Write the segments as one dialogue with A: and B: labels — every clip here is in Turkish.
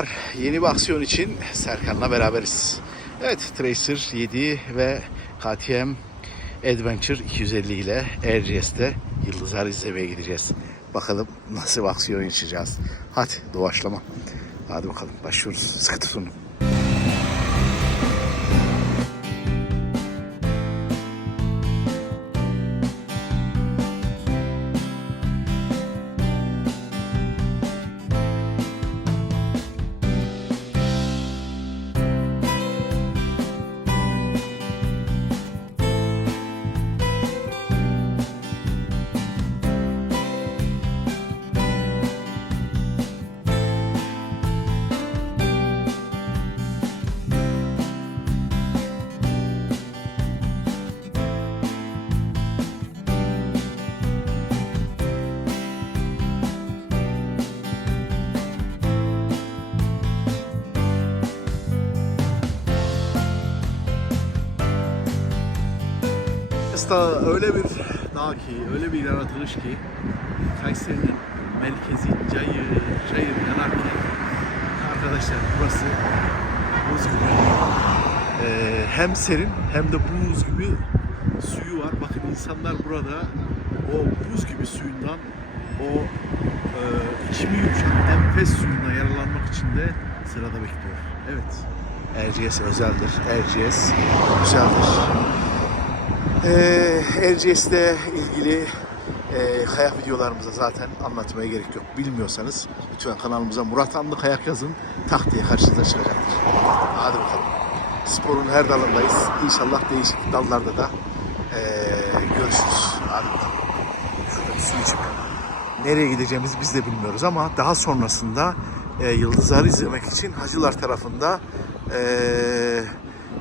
A: Selamlar. Yeni bir aksiyon için Serkan'la beraberiz. Evet, Tracer 7 ve KTM Adventure 250 ile Erciyes'te Yıldızlar izlemeye gideceğiz. Bakalım nasıl bir aksiyon yaşayacağız. Hadi doğaçlama. Hadi bakalım başlıyoruz. Sıkı tutunun. Aslında öyle bir dağ ki, öyle bir yaratılış ki Kayseri'nin merkezi cayır cayır yanarken arkadaşlar burası buz gibi. Ee, hem serin hem de buz gibi suyu var. Bakın insanlar burada o buz gibi suyundan o e, içimi yumuşatan enfes suyundan yararlanmak için de sırada bekliyor. Evet. Erciyes özeldir. Erciyes güzeldir. Ee, Erciyes'le ilgili e, kayak videolarımıza zaten anlatmaya gerek yok. Bilmiyorsanız lütfen kanalımıza Murat Anlı Kayak yazın. Tak diye karşınıza çıkacaktır. Hadi bakalım. Sporun her dalındayız. İnşallah değişik dallarda da e, görüşürüz. Hadi bakalım. Bir su nereye gideceğimizi biz de bilmiyoruz ama daha sonrasında e, yıldızları izlemek için hacılar tarafında e,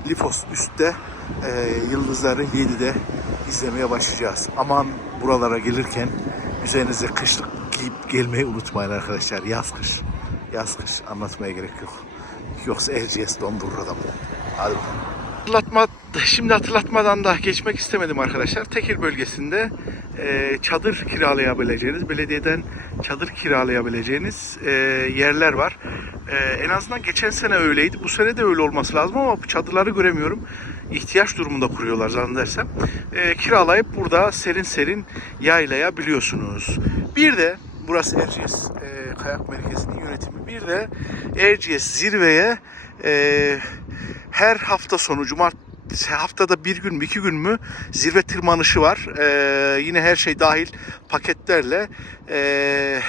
A: Lifos üstte e, yıldızları 7'de izlemeye başlayacağız. Aman buralara gelirken üzerinize kışlık giyip gelmeyi unutmayın arkadaşlar. Yaz kış. Yaz kış anlatmaya gerek yok. Yoksa Erciyes dondurur adamı. Hadi bakalım. Hatırlatma, şimdi hatırlatmadan da geçmek istemedim arkadaşlar. Tekir bölgesinde e, çadır kiralayabileceğiniz, belediyeden çadır kiralayabileceğiniz e, yerler var. E, en azından geçen sene öyleydi. Bu sene de öyle olması lazım ama çadırları göremiyorum. İhtiyaç durumunda kuruyorlar zannedersem. E, kiralayıp burada serin serin yaylayabiliyorsunuz. Bir de burası Erciyes e, Kayak Merkezi'nin yönetimi. Bir de Erciyes zirveye e, her hafta sonu cumartesi haftada bir gün mü iki gün mü zirve tırmanışı var. Ee, yine her şey dahil paketlerle ee,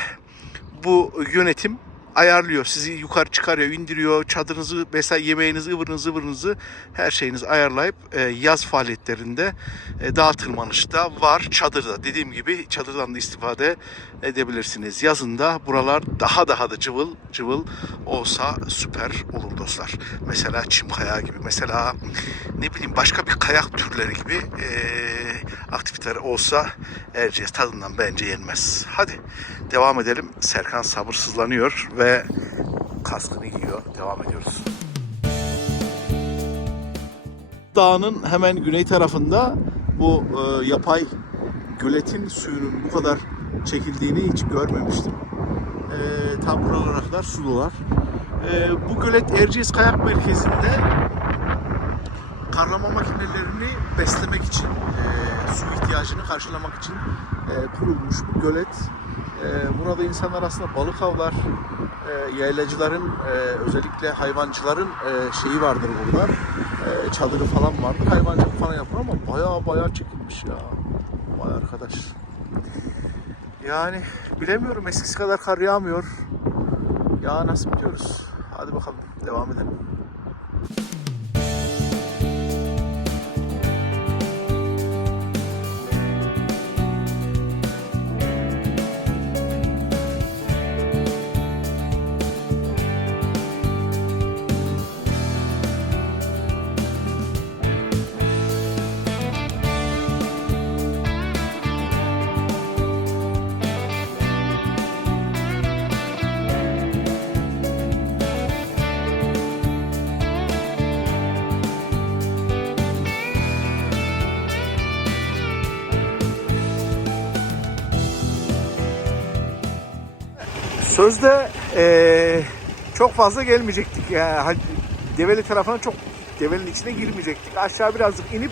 A: bu yönetim ayarlıyor. Sizi yukarı çıkarıyor, indiriyor. Çadırınızı, mesela yemeğinizi, ıvırınızı, ıvırınızı her şeyinizi ayarlayıp e, yaz faaliyetlerinde e, dağ tırmanışta var. Çadırda dediğim gibi çadırdan da istifade edebilirsiniz. Yazında buralar daha daha da cıvıl cıvıl olsa süper olur dostlar. Mesela çim kayağı gibi, mesela ne bileyim başka bir kayak türleri gibi e, aktiviteler olsa Erciyes tadından bence yenmez. Hadi devam edelim. Serkan sabırsızlanıyor ve kaskını giyiyor. Devam ediyoruz. Dağının hemen güney tarafında bu e, yapay göletin suyunun bu kadar çekildiğini hiç görmemiştim. E, tam buralara kadar su dolar. E, bu gölet Erciyes Kayak Merkezi'nde karlama makinelerini beslemek için, e, su ihtiyacını karşılamak için e, kurulmuş bu gölet. E, burada insanlar aslında balık avlar, e, yaylacıların, e, özellikle hayvancıların e, şeyi vardır burada. E, çadırı falan vardır. Hayvancılık falan yapar ama baya baya çekilmiş ya. Vay arkadaş. Yani bilemiyorum eskisi kadar kar yağmıyor. Ya nasip diyoruz. Hadi bakalım devam edelim. Sözde eee, çok fazla gelmeyecektik. Yani Develi tarafına çok Develi'nin içine girmeyecektik. Aşağı birazcık inip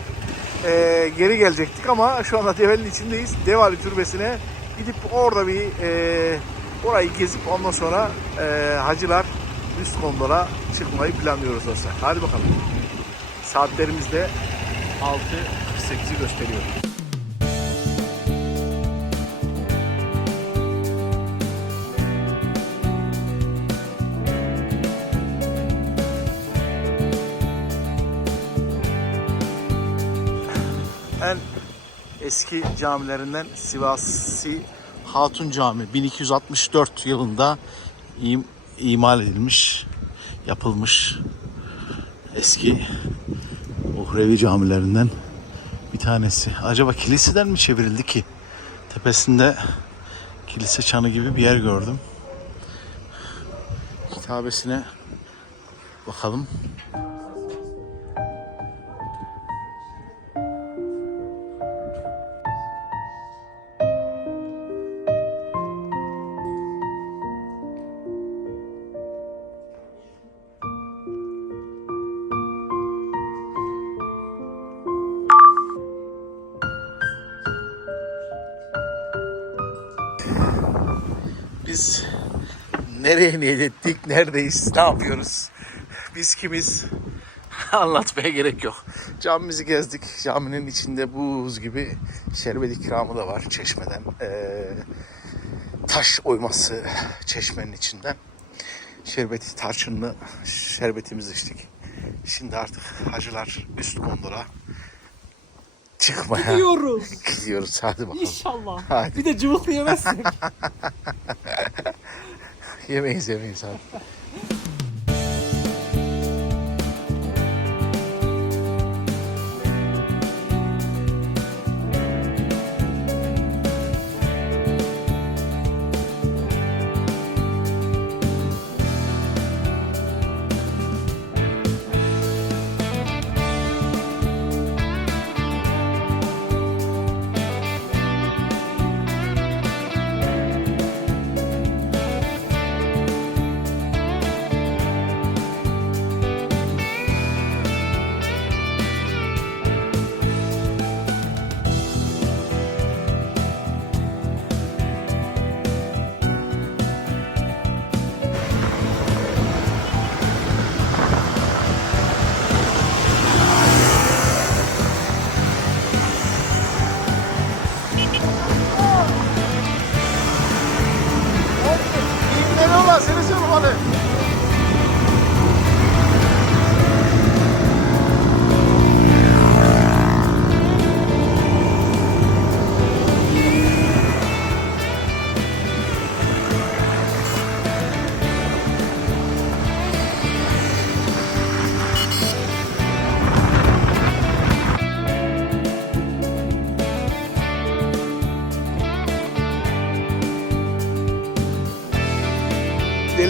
A: e, geri gelecektik ama şu anda Develi'nin içindeyiz. Devali Türbesi'ne gidip orada bir e, orayı gezip ondan sonra e, hacılar üst kondola çıkmayı planlıyoruz dostlar. Hadi bakalım. Saatlerimiz de 6.48'i gösteriyor. Eski camilerinden Sivasi Hatun Cami 1264 yılında im- imal edilmiş, yapılmış eski uhrevi camilerinden bir tanesi. Acaba kiliseden mi çevrildi ki? Tepesinde kilise çanı gibi bir yer gördüm. Kitabesine bakalım. Nereye niyet ettik, neredeyiz, ne yapıyoruz? Biz kimiz? Anlatmaya gerek yok. Camimizi gezdik. Caminin içinde buz gibi şerbet ikramı da var çeşmeden. Ee, taş oyması çeşmenin içinden. Şerbeti tarçınlı şerbetimizi içtik. Şimdi artık hacılar üst kondola çıkmaya
B: Gidiyoruz.
A: gidiyoruz. Hadi bakalım.
B: İnşallah.
A: Hadi.
B: Bir de cıvıklı yemezsin.
A: Yemeyiz yemeyiz abi.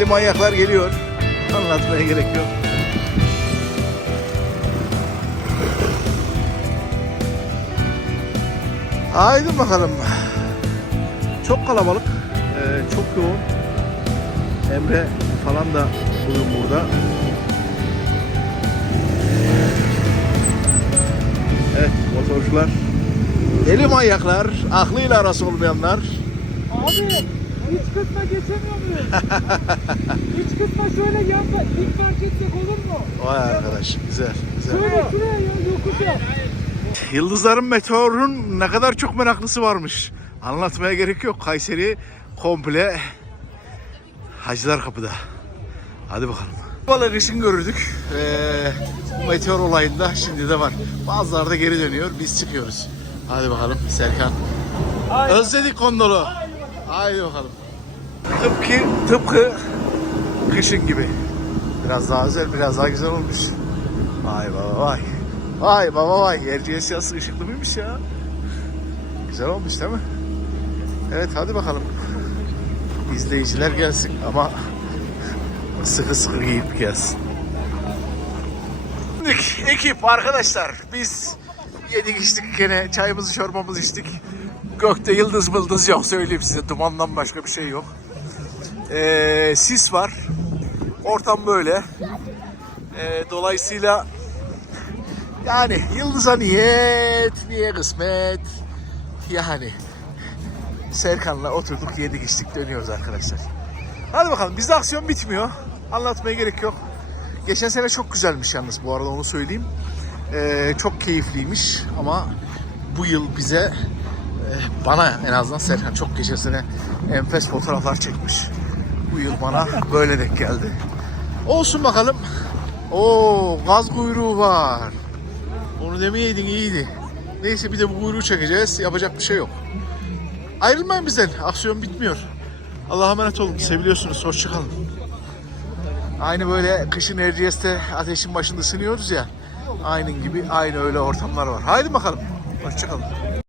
A: Manyaklar geliyor. Anlatmaya gerek yok. Haydi bakalım. Çok kalabalık. ee, çok yoğun. Emre falan da bugün burada. Evet motorcular. Deli manyaklar, aklıyla arası olmayanlar.
B: Abi iç kısma geçemiyor muyuz? iç kısma şöyle yan dik fark etsek olur mu?
A: Vay arkadaş güzel güzel.
B: Şöyle şuraya ya, yokuş yap.
A: Yıldızların meteorun ne kadar çok meraklısı varmış. Anlatmaya gerek yok. Kayseri komple Hacılar Kapı'da. Hadi bakalım. Valla kışın görürdük. Ee, meteor olayında şimdi de var. Bazıları da geri dönüyor. Biz çıkıyoruz. Hadi bakalım Serkan. Özledik kondolu. Haydi bakalım. Tıpkı, tıpkı kışın gibi. Biraz daha güzel, biraz daha güzel olmuş. Vay baba vay. Vay baba vay. Erciyes yası ışıklı mıymış ya? Güzel olmuş değil mi? Evet hadi bakalım. İzleyiciler gelsin ama sıkı sıkı giyip gelsin. Ekip arkadaşlar biz yedik içtik gene çayımızı çorbamızı içtik. Gökte yıldız mıldız yok söyleyeyim size dumandan başka bir şey yok. Ee, sis var. Ortam böyle. Ee, dolayısıyla yani yıldıza niyet, niye kısmet. Yani Serkan'la oturduk, yedik, içtik, dönüyoruz arkadaşlar. Hadi bakalım. Bizde aksiyon bitmiyor. Anlatmaya gerek yok. Geçen sene çok güzelmiş yalnız bu arada onu söyleyeyim. Ee, çok keyifliymiş ama bu yıl bize e, bana en azından Serkan çok geçen sene enfes fotoğraflar çekmiş. Bu yıl bana böyle denk geldi. Olsun bakalım. Oo gaz kuyruğu var. Onu demeyeydin iyiydi. Neyse bir de bu kuyruğu çekeceğiz. Yapacak bir şey yok. Ayrılmayın bizden. Aksiyon bitmiyor. Allah'a emanet olun. Seviliyorsunuz. Hoşçakalın. Aynı böyle kışın Erciyes'te ateşin başında ısınıyoruz ya. Aynı gibi aynı öyle ortamlar var. Haydi bakalım. Hoşçakalın.